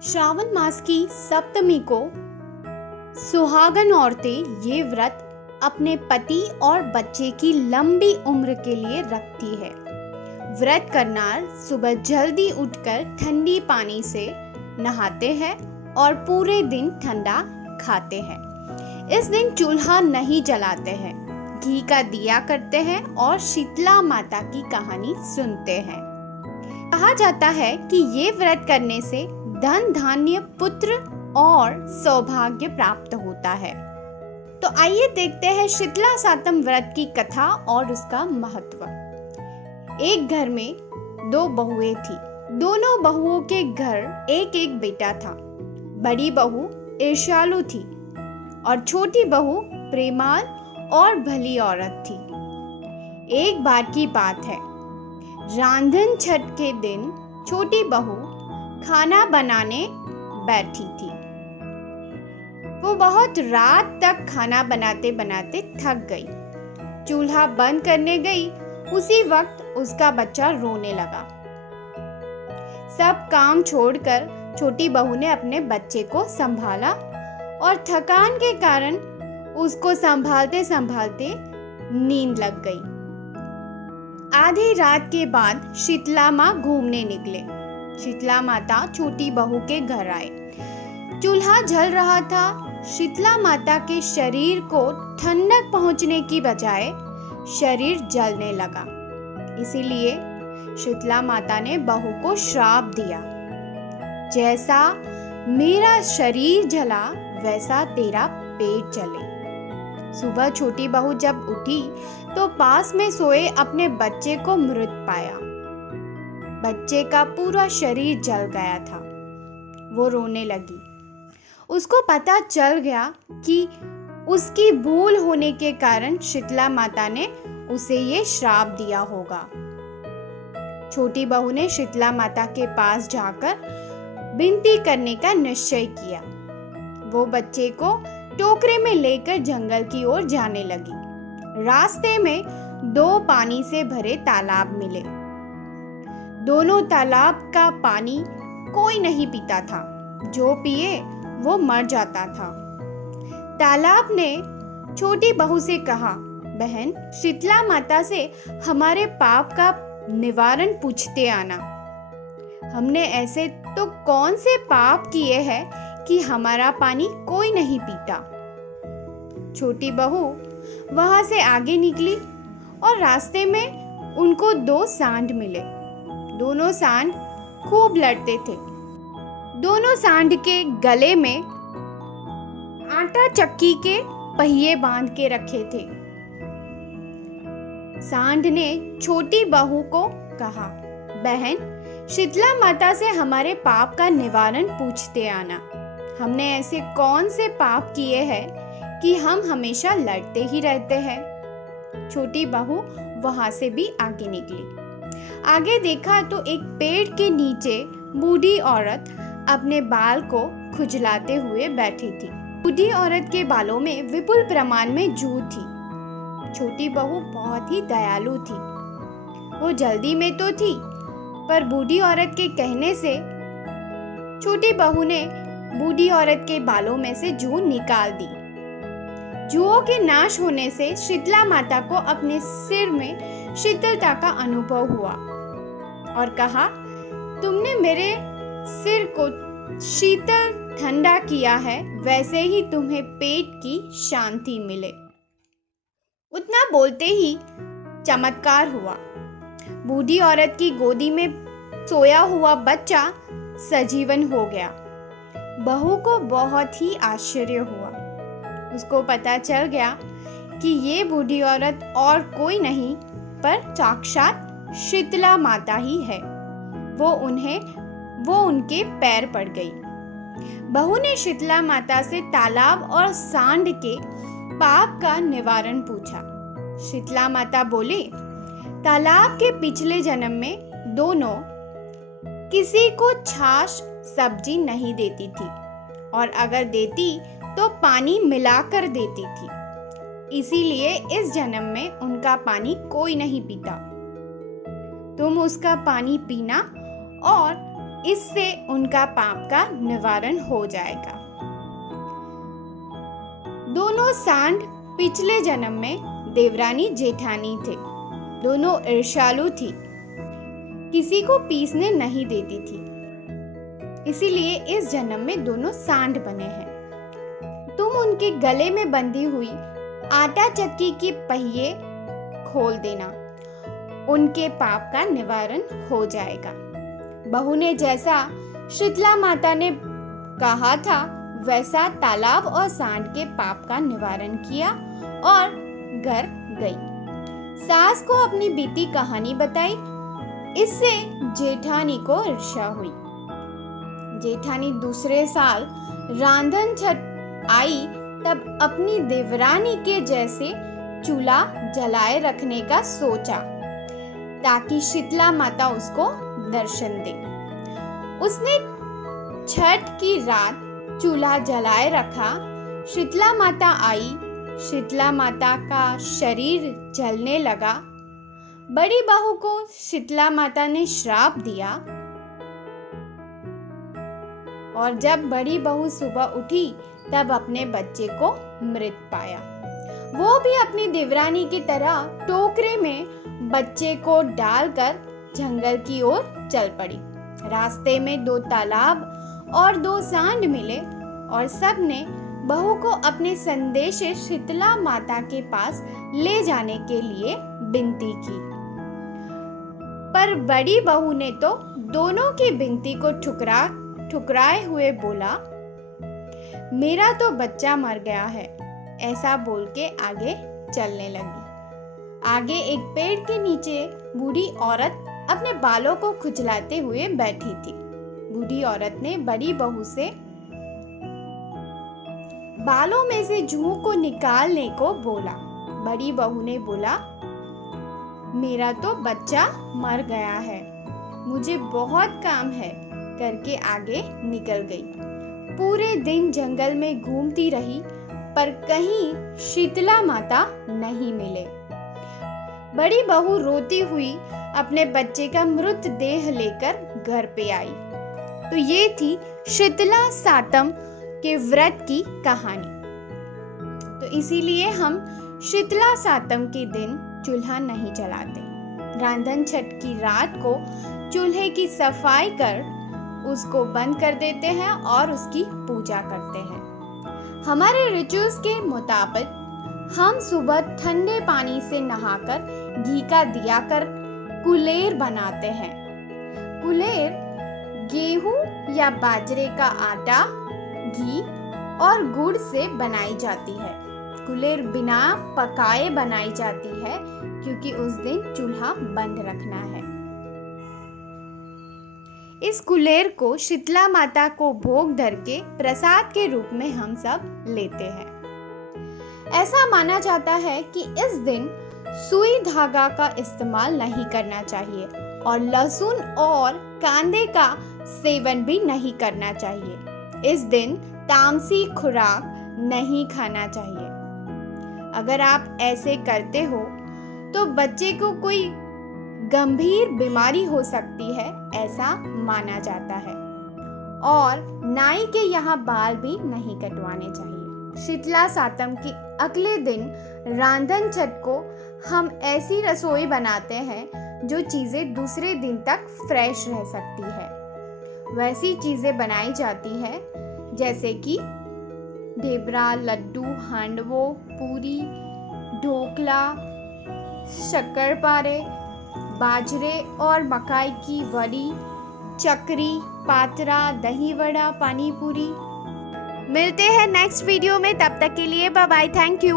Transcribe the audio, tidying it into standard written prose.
श्रावण मास की सप्तमी को सुहागन औरतें ये व्रत अपने पति और बच्चे की लंबी उम्र के लिए रखती है। व्रत करनार सुबह जल्दी उठकर ठंडी पानी से नहाते हैं और पूरे दिन ठंडा खाते हैं। इस दिन चूल्हा नहीं जलाते हैं, घी का दिया करते हैं और शीतला माता की कहानी सुनते हैं। कहा जाता है कि ये व्रत करने से धन धान्य पुत्र और सौभाग्य प्राप्त होता है। तो आइए देखते हैं शीतला सातम व्रत की कथा और उसका महत्व। एक घर में दो बहुएं थी। दोनों बहुओं के घर एक एक बेटा था। बड़ी बहू ईर्ष्यालु थी और छोटी बहू प्रेमाल और भली औरत थी। एक बार की बात है, रांधन छठ के दिन छोटी बहू खाना बनाने बैठी थी। वो बहुत रात तक खाना बनाते बनाते थक गई। चूल्हा बंद करने गई, उसी वक्त उसका बच्चा रोने लगा। सब काम छोड़कर छोटी बहू ने अपने बच्चे को संभाला और थकान के कारण उसको संभालते संभालते नींद लग गई। आधी रात के बाद शीतला माँ घूमने निकले। शीतला माता छोटी बहू के घर आए। चूल्हा जल रहा था। शीतला माता के शरीर को ठंडक पहुंचने की बजाय शरीर जलने लगा। इसीलिए शीतला माता ने बहू को श्राप दिया, जैसा मेरा शरीर जला वैसा तेरा पेट जले। सुबह छोटी बहू जब उठी तो पास में सोए अपने बच्चे को मृत पाया। बच्चे का पूरा शरीर जल गया था। वो रोने लगी। उसको पता चल गया कि उसकी भूल होने के कारण शीतला माता ने उसे ये श्राप दिया होगा। छोटी बहू ने शीतला माता के पास जाकर विनती करने का निश्चय किया। वो बच्चे को टोकरे में लेकर जंगल की ओर जाने लगी। रास्ते में दो पानी से भरे तालाब मिले। दोनों तालाब का पानी कोई नहीं पीता था। जो पिए वो मर जाता था। तालाब ने छोटी बहू से कहा, बहन, शीतला माता से हमारे पाप का निवारण पूछते आना। हमने ऐसे तो कौन से पाप किए हैं कि हमारा पानी कोई नहीं पीता। छोटी बहू वहां से आगे निकली और रास्ते में उनको दो सांड मिले। दोनों सांड खूब लड़ते थे। दोनों सांड के गले में आटा चक्की के पहिए बांध के रखे थे। सांड ने छोटी बहू को कहा, बहन, शीतला माता से हमारे पाप का निवारण पूछते आना। हमने ऐसे कौन से पाप किए हैं कि हम हमेशा लड़ते ही रहते हैं। छोटी बहू वहां से भी आगे निकली। आगे देखा तो एक पेड़ के नीचे बूढ़ी औरत अपने बाल को खुजलाते हुए बैठी थी। बूढ़ी औरत के बालों में विपुल प्रमाण में जूं थी। छोटी बहू बहुत ही दयालु थी। वो जल्दी में तो थी, पर बूढ़ी औरत के कहने से छोटी बहू ने बूढ़ी औरत के बालों में से जूं निकाल दी। जुओं के नाश होने से शीतला माता को अपने सिर में शीतलता का अनुभव हुआ और कहा, तुमने मेरे सिर को शीतल ठंडा किया है, वैसे ही तुम्हें पेट की शांति मिले। उतना बोलते ही चमत्कार हुआ। बूढ़ी औरत की गोदी में सोया हुआ बच्चा सजीवन हो गया। बहू को बहुत ही आश्चर्य हुआ। उसको पता चल गया कि ये बूढ़ी औरत और कोई नहीं पर साक्षात शीतला माता ही है। वो उनके पैर पड़ गई। बहू ने शीतला माता से तालाब और सांड के पाप का निवारण पूछा। शीतला माता बोली, तालाब के पिछले जन्म में दोनों किसी को छाछ सब्जी नहीं देती थी और अगर देती तो पानी मिलाकर देती थी। इसीलिए इस जन्म में उनका पानी कोई नहीं पीता। तुम उसका पानी पीना और इससे उनका पाप का निवारण हो जाएगा। दोनों सांड पिछले जन्म में देवरानी जेठानी थे। दोनों ईर्ष्यालु थी, किसी को पीसने नहीं देती थी, इसीलिए इस जन्म में दोनों सांड बने हैं। तुम उनके गले में बंधी हुई आटा चक्की के पहिए खोल देना, उनके पाप का निवारण हो जाएगा। बहू ने जैसा शीतला माता ने कहा था वैसा तालाब और सांड के पाप का निवारण किया और घर गई। सास को अपनी बीती कहानी बताई। इससे जेठानी को ईर्ष्या हुई। जेठानी दूसरे साल रांधन छठ आई तब अपनी देवरानी के जैसे चूल्हा जलाए रखने का सोचा ताकि शीतला माता उसको दर्शन दे। उसने छठ की रात चूल्हा जलाए रखा। शीतला माता आई। शीतला माता का शरीर जलने लगा। बड़ी बहू को शीतला माता ने श्राप दिया और जब बड़ी बहू सुबह उठी तब अपने बच्चे को मृत पाया। वो भी अपनी देवरानी की तरह टोकरे में बच्चे को डालकर जंगल की ओर चल पड़ी। रास्ते में 2 तालाब और 2 सांड मिले और सबने बहू को अपने संदेश शीतला माता के पास ले जाने के लिए विनती की, पर बड़ी बहू ने तो दोनों की विनती को ठुकराए हुए बोला, मेरा तो बच्चा मर गया है। ऐसा बोल के आगे चलने लगी। आगे एक पेड़ के नीचे बूढ़ी औरत अपने बालों को खुजलाते हुए बैठी थी। बूढ़ी औरत ने बड़ी बहू से बालों में से जूं को निकालने को बोला। बड़ी बहू ने बोला, मेरा तो बच्चा मर गया है, मुझे बहुत काम है, करके आगे निकल गई। पूरे दिन जंगल में घूमती रही पर कहीं शीतला माता नहीं मिले। बड़ी बहू रोती हुई अपने बच्चे का मृतदेह लेकर घर पे आई। तो ये थी शीतला सातम के व्रत की कहानी। तो इसीलिए हम शीतला सातम के दिन चूल्हा नहीं जलाते। रांधन छठ की रात को चूल्हे की सफाई कर उसको बंद कर देते हैं और उसकी पूजा करते हैं। हमारे रिचुअल्स के मुताबिक हम सुबह ठंडे पानी से नहाकर घी का दिया कर कुलेर बनाते हैं। कुलेर गेहूं या बाजरे का आटा, घी और गुड़ से बनाई जाती है। कुलेर बिना पकाए बनाई जाती है क्योंकि उस दिन चूल्हा बंद रखना है। इस कुलेर को शीतला माता को भोग धर के प्रसाद के रूप में हम सब लेते हैं। ऐसा माना जाता है कि इस दिन सुई धागा का इस्तेमाल नहीं करना चाहिए और लहसुन और कांदे का सेवन भी नहीं करना चाहिए। इस दिन तामसी खुराक नहीं खाना चाहिए। अगर आप ऐसे करते हो तो बच्चे को कोई गंभीर बीमारी हो सकती है, ऐसा माना जाता है। और नाई के यहाँ बाल भी नहीं कटवाने चाहिए। शीतला सातम की अगले दिन रांधन छठ को हम ऐसी रसोई बनाते हैं जो चीज़ें दूसरे दिन तक फ्रेश रह सकती है। वैसी चीज़ें बनाई जाती है जैसे कि ढेबरा, लड्डू, हांडवो, पूरी, ढोकला, शक्करपारे, बाजरे और मकाई की वड़ी, चकरी, पातरा, दही वड़ा, पानी पूरी। मिलते हैं नेक्स्ट वीडियो में, तब तक के लिए बाय बाय, थैंक यू।